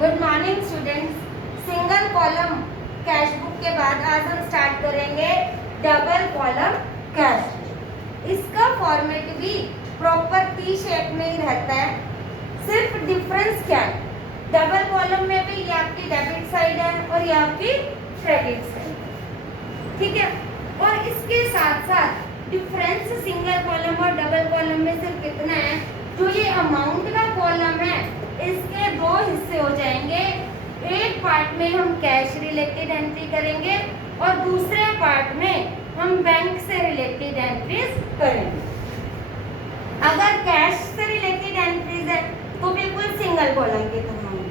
Good morning students. Single column cash book के बाद आज हम स्टार्ट करेंगे डबल कॉलम कैश। इसका फॉर्मेट भी प्रॉपर टी शेप में ही रहता है। सिर्फ डिफरेंस क्या है, डबल कॉलम में भी ये आपकी डेबिट साइड है और ये आपकी क्रेडिट साइड है, ठीक है। और इसके साथ साथ डिफरेंस सिंगल कॉलम और डबल कॉलम में सिर्फ इतना है, जो ये अमाउंट का कॉलम है इसके दो हिस्से हो जाएंगे। एक पार्ट में हम कैश रिलेटेड एंट्री करेंगे और दूसरे पार्ट में हम बैंक से रिलेटेड एंट्रीज करेंगे। अगर कैश से रिलेटेड एंट्रीज है तो बिल्कुल सिंगल कॉलम की तरह है,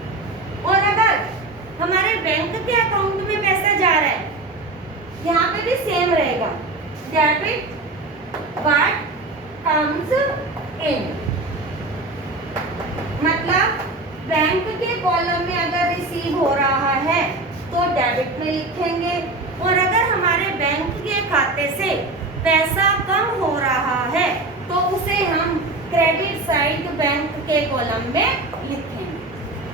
और अगर हमारे बैंक के अकाउंट में पैसा जा रहा है यहाँ पे भी सेम रहेगा, डेबिट व्हाट कम्स इन। मतलब बैंक के कॉलम में अगर रिसीव हो रहा है तो डेबिट में लिखेंगे, और अगर हमारे बैंक के खाते से पैसा कम हो रहा है तो उसे हम क्रेडिट साइड बैंक के कॉलम में लिखेंगे।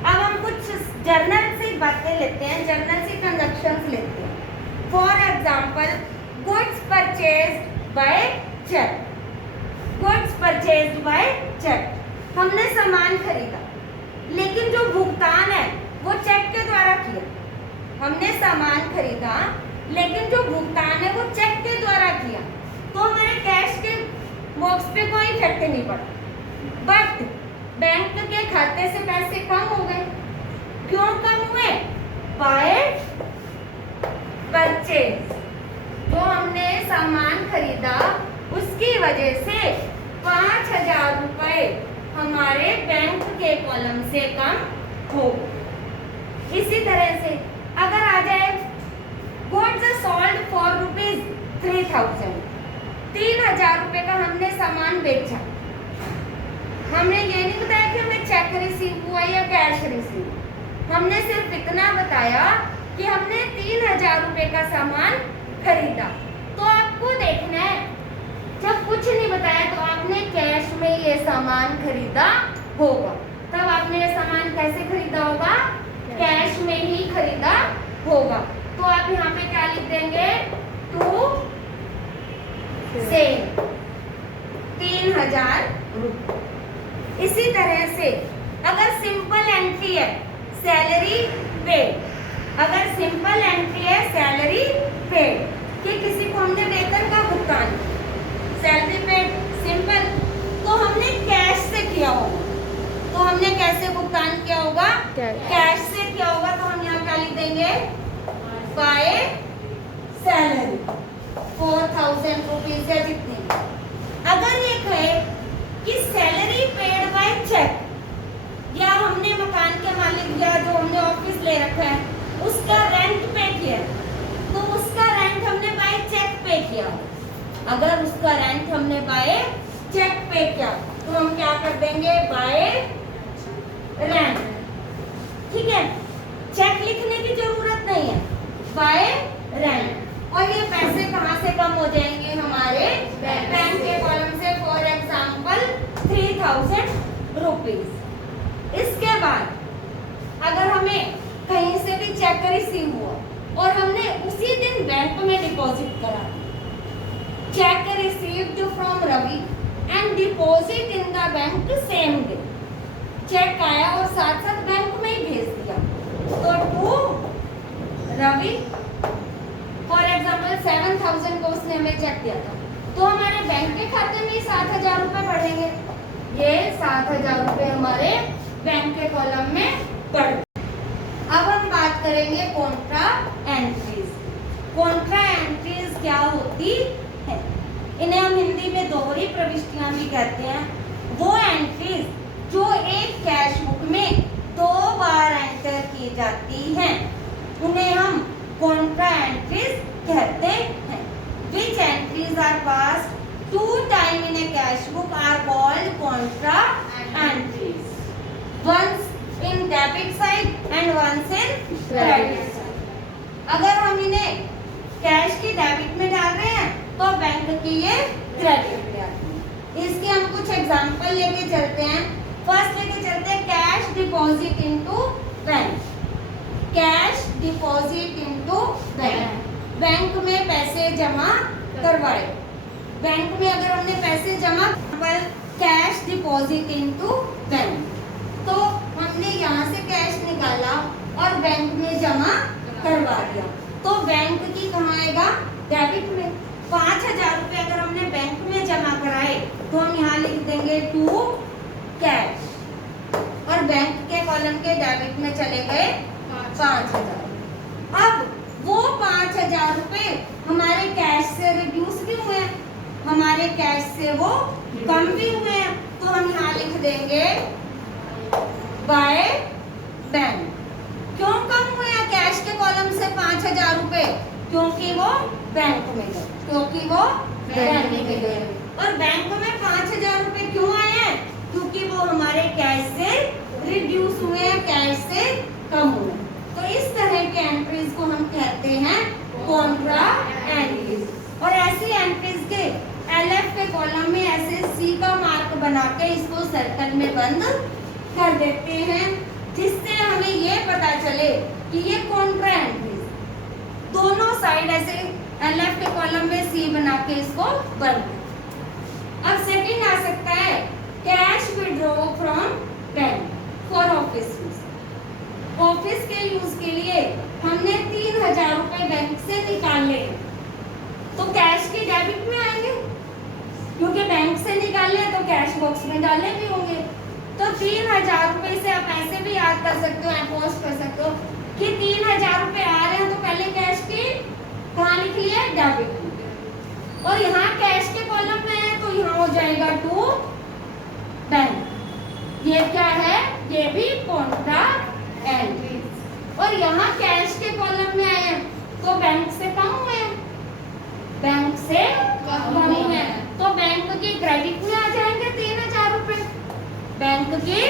अब हम कुछ जर्नल से बातें लेते हैं, जर्नल से ट्रांजैक्शंस लेते हैं। For example, goods purchased by cheque. Goods purchased by cheque, हमने सामान खरीदा लेकिन जो भुगतान है वो चेक के द्वारा किया। हमने सामान खरीदा लेकिन जो भुगतान है वो चेक के द्वारा किया, तो हमारे कैश के बॉक्स पे कोई इफेक्ट नहीं पड़ा। बट बैंक के खाते से पैसे कम हो गए। क्यों कम हुए? बाय परचेज, जो हमने सामान खरीदा उसकी वजह से 5,000 रुपए हमारे बैंक के कॉलम से कम हो। इसी तरह से अगर आ जाए गुड्स सोल्ड फॉर ₹3,000, 3,000 रुपए का हमने सामान बेचा। हमने ये नहीं बताया कि हमें चेक रिसीव हुआ या कैश रिसीव, हमने सिर्फ इतना बताया कि हमने 3,000 रुपए का सामान खरीदा। तो आपको देखना है, जब कुछ नहीं बताया तो आपने कैश में ये सामान खरीदा होगा, तब आपने ये सामान कैसे खरीदा होगा? कैश में ही खरीदा होगा। तो आप यहाँ पे क्या लिख देंगे? टू सेल 3,000 रुपए। इसी तरह से अगर सिंपल एंट्री है सैलरी पेड, अगर सिंपल एंट्री है सैलरी पेड कि किसी को हमने वेतन का भुगतान, सैलरी पेड सिंपल, तो हमने कैश से किया होगा। तो हमने कैसे भुगतान किया होगा? कैश से किया होगा। तो हम यहाँ क्या लिख देंगे? बाय सैलरी 4,000 रुपीज या जितने। अगर ये कहे कि सैलरी पेड बाय चेक, या हमने मकान के मालिक या जो हमने ऑफिस ले रखा है उसका रेंट पे किया, तो उसका रेंट हमने बाय चेक पे किया। अगर उसका रेंट हमने बाय चेक पे किया तो हम क्या कर देंगे? बाय रेंट, ठीक है। चेक लिखने की जरूरत नहीं है, बाय रेंट। और ये पैसे कहाँ से कम हो जाएंगे? हमारे बैंक के कॉलम से। For example 3,000 rupees. इसके बाद अगर हमें कहीं से भी चेक रिसीव हुआ और हमने उसी दिन बैंक में डिपॉजिट करा, check received from Ravi and deposit in the bank same day। Cheque आया और साथ साथ बैंक में ही भेज दिया, तो टू रवि। फॉर एग्जाम्पल 7,000 को उसने हमें चेक दिया था, तो हमारे बैंक के खाते में 7,000 रुपए पड़ेंगे। ये 7,000 रुपए हमारे बैंक के कॉलम में पड़। अब हम बात करेंगे कॉन्ट्रा एंट्रीज। कॉन्ट्रा एंट्रीज क्या होती है? इन्हें हम हिंदी में दोहरी प्रविष्टियां भी कहते हैं। वो एंट्रीज जो एक कैश बुक में 2 बार एंटर की जाती हैं उन्हें हम कॉन्ट्रा एंट्रीज कहते हैं। Which entries are passed 2 times in a cash book are called contra entries, once in debit side and once in credit side। अगर हम इन्हें कैश की डेबिट में डाल रहे हैं तो बैंक की ये क्रेडिट में आती है। इसके हम कुछ एग्जांपल लेके चलते हैं। फर्स्ट लेके चलते हैं cash deposit into bank. Deposit into bank, bank में पैसे जमा करवाए। बैंक में अगर हमने पैसे जमा, कैश डिपॉजिट इनटू बैंक, तो हमने यहाँ से कैश निकाला और बैंक में जमा करवा दिया, तो बैंक की कहाँ आएगा, डेबिट में। 5,000 रुपये अगर हमने बैंक में जमा कराए तो हम यहाँ लिख देंगे टू कैश, और बैंक के कॉलम के डेबिट में चले गए 5,000। अब वो 5,000 रुपये हमारे कैश से रिड्यूस भी हुए हैं, हमारे कैश से वो कम भी हुए हैं, तो हम यहाँ लिख देंगे बाय बैंक। क्यों कम हुए हैं कैश के कॉलम से 5,000 रुपये, क्योंकि वो बैंक में गए, क्योंकि वो बैंक में गए। और बैंक में 5,000 रुपये क्यों आए हैं, क्योंकि वो हमारे कैश से रिड्यूस हुए हैं, कैश से कम हुए। तो इस तरह के एंट्रीज को हम कहते हैं कॉन्ट्रा एंट्रीज। और ऐसी एंट्रीज के LF के कॉलम में ऐसे C का मार्क बना के इसको सर्कल में बंद कर देते हैं, जिससे हमें ये पता चले कि ये कॉन्ट्रा एंट्रीज, दोनों साइड ऐसे LF के कॉलम में C बना के इसको बंद। अब सेकंड आ सकता है cash withdraw from bank for office use. Office के यूज के लिए हमने 3,000 रुपए बैंक से निकाले, तो कैश के डेबिट में आएंगे, क्योंकि बैंक से निकाले तो कैश बॉक्स में डाले भी होंगे। तो 3,000 रुपए से आप ऐसे भी याद कर सकते हो, पोस्ट कर सकते हो कि 3,000 रुपए आ रहे हैं, तो पहले कैश की कहाँ लिख लिया, डेबिट। और यहाँ कैश के कॉलम में है तो यहाँ हो जाएगा टू बैंक। ये क्या है, ये भी कॉन्ट्रा एंट्री। और यहाँ कैश के कॉलम में आए तो बैंक से कम हुए, बैंक से कम हुए, तो बैंक की क्रेडिट में आ जाएंगे 3,000 रुपए, बैंक की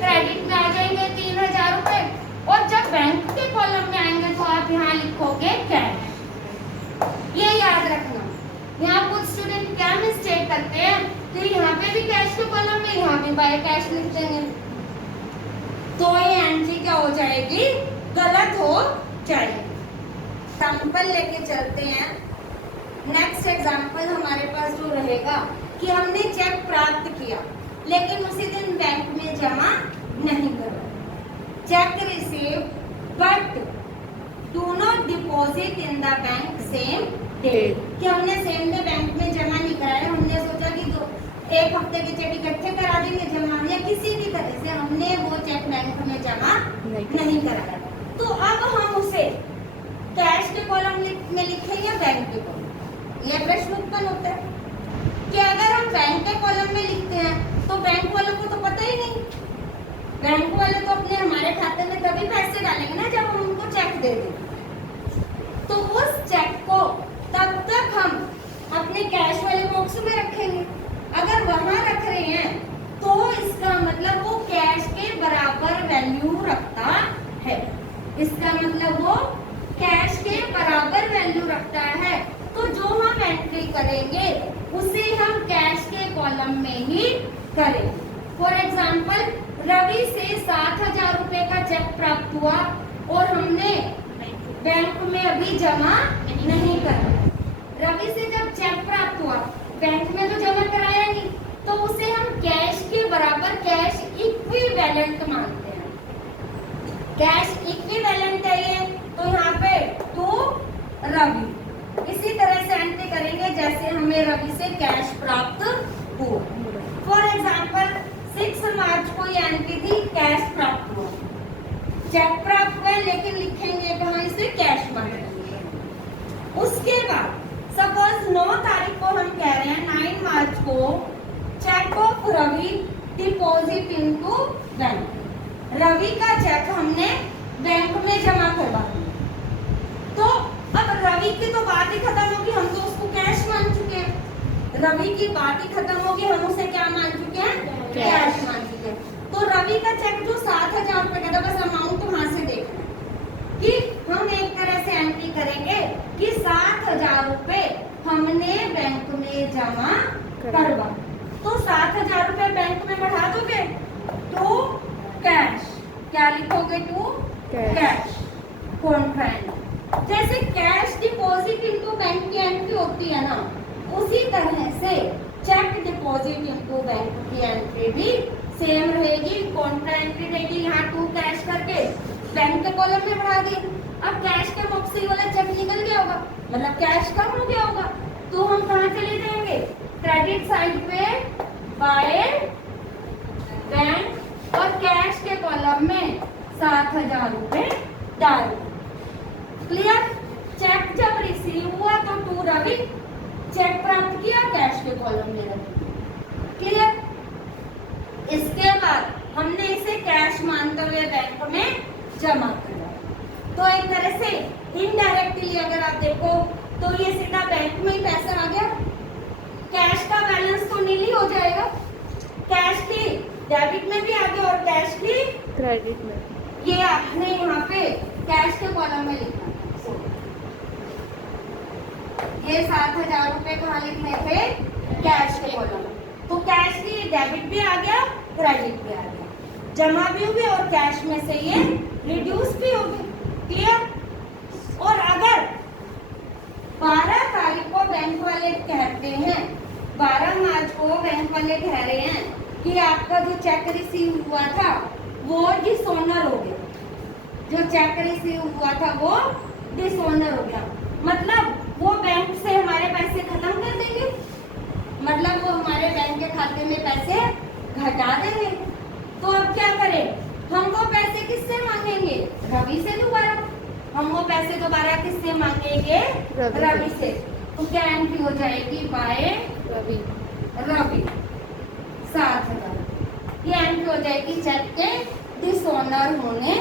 क्रेडिट में आ जाएंगे 3,000 रुपए। और जब बैंक के कॉलम में आएंगे तो आप यहाँ लिखोगे कैश। ये याद रखना। यहाँ कुछ स्टूडेंट क्या मिस्टेक करते हैं कि यहाँ पे भी कैश के कॉलम में, यहाँ भी बाय कैश लिख देंगे, तो ये एंट्री क्या हो जाएगी, गलत हो जाएगी। एग्जाम्पल लेके चलते हैं। नेक्स्ट एग्जाम्पल हमारे पास जो रहेगा कि हमने चेक प्राप्त किया लेकिन उसी दिन बैंक में जमा नहीं करा। Check receive but do not deposit in the bank same day, कि हमने सेम डे बैंक में जमा नहीं कराया, हमने सोचा कि एक हफ्ते के चेक इकट्ठे करा देंगे जमा, या किसी भी तरह से हमने वो चेक बैंक में जमा नहीं कराया। तो अब हम उसे कैश के कॉलम में लिखें या बैंक के कॉलम, यह प्रश्न उत्पन्न होता है कि अगर हम बैंक के कॉलम में लिखते हैं तो बैंक वालों को तो पता ही नहीं, बैंक वाले तो अपने हमारे खाते में तभी पैसे डालेंगे ना जब हम उनको चेक दे देंगे। तो उस चेक को तब तक हम अपने कैश वाले बॉक्स में रखेंगे। अगर वहां रख रहे हैं तो इसका मतलब वो कैश के बराबर वैल्यू रखता है, इसका मतलब वो कैश के बराबर वैल्यू रखता है। तो जो हम एंट्री करेंगे उसे हम कैश के कॉलम में ही करेंगे। फॉर एग्जाम्पल, रवि से 7,000 रुपए का चेक प्राप्त हुआ और हमने बैंक में अभी जमा नहीं करा। रवि से जब चेक प्राप्त हुआ बैंक में तो जमा कराया नहीं, तो उसे हम कैश के बराबर, कैश इक्विवेलेंट मानते हैं। कैश इक्विवेलेंट है ये, तो यहाँ पे टू रवि। इसी तरह से एंट्री करेंगे जैसे हमें रवि से कैश प्राप्त हुआ। फॉर एग्जाम्पल 6 मार्च को ये एंट्री थी, कैश प्राप्त हुआ, चेक प्राप्त हुआ, लेकिन लिखेंगे कहाँ, इसे कैश मानेंगे। उसके बाद सपोज 9 तारीख को हम कह रहे हैं 9 मार्च को cheque of Ravi deposit into bank. Ravi का चेक हमने बैंक में जमा करवा दिया, तो अब रवि की तो बात ही खत्म होगी, हम तो उसको कैश मान चुके हैं। रवि की बात ही खत्म होगी, हम उसे क्या मान चुके हैं, कैश मान चुके हैं। तो रवि का चेक जो 7,000 रुपए का था, बस अमाउंट वहां से देखना कि हम एक तरह से एंट्री करेंगे कि 7,000 रुपए हमने बैंक में जमा करवा, तो 7,000 रुपए बैंक में बढ़ा दोगे टू कैश, क्या लिखोगे, टू कैश। Contra entry. जैसे कैश डिपॉजिट इनटू बैंक की एंट्री होती है ना, उसी तरह से चेक डिपॉजिट इनटू बैंक की एंट्री भी सेम रहेगी, कॉन्ट्रा एंट्री रहेगी। यहाँ टू कैश करके बैंक के कॉलम में बढ़ा दी। अब कैश के बॉक्स से वाला चेक निकल गया होगा, मतलब कैश कम हो गया होगा, तो हम कहाँ चले जाएंगे, क्रेडिट साइड पे बाय बैंक और कैश के कॉलम में 7,000 रुपए डाल। क्लियर। चेक जब रिसीव हुआ तो टू रवि, चेक प्राप्त किया कैश के कॉलम में रवि। क्लियर। इसके बाद हमने इसे कैश मानते हुए बैंक में जमा करा। तो एक तरह से इनडायरेक्टली अगर आप देखो तो ये सीधा बैंक में ही पैसा आ गया, कैश का बैलेंस तो नील ही हो जाएगा, कैश की डेबिट में भी आ गया और कैश की क्रेडिट में। ये आपने यहाँ पे कैश के कॉलम में लिखा, ये 7,000 रुपए कहाँ लिखने थे, कैश के कॉलम में। तो कैश की डेबिट भी आ गया, क्रेडिट भी आ गया, जमा भी हो गई और कैश में से ये रिड्यूस भी हो गई। क्लियर। और अगर 12 तारीख को बैंक वाले कहते हैं, 12 मार्च को बैंक वाले कह रहे हैं कि आपका जो चेक रिसीव हुआ था वो डिसऑनर हो गया, जो चेक रिसीव हुआ था वो डिसऑनर हो गया, मतलब वो बैंक से हमारे पैसे खत्म कर देंगे, मतलब वो हमारे बैंक के खाते में पैसे घटा देंगे। तो अब क्या करें, हम वो पैसे किससे मांगेंगे, रवि से दोबारा। हम वो पैसे दोबारा किससे मांगेंगे, रवि से। तो क्या एंट्री हो जाएगी, बाय रवि। 7,000, ये एंट्री हो जाएगी चेक के डिसऑनर होने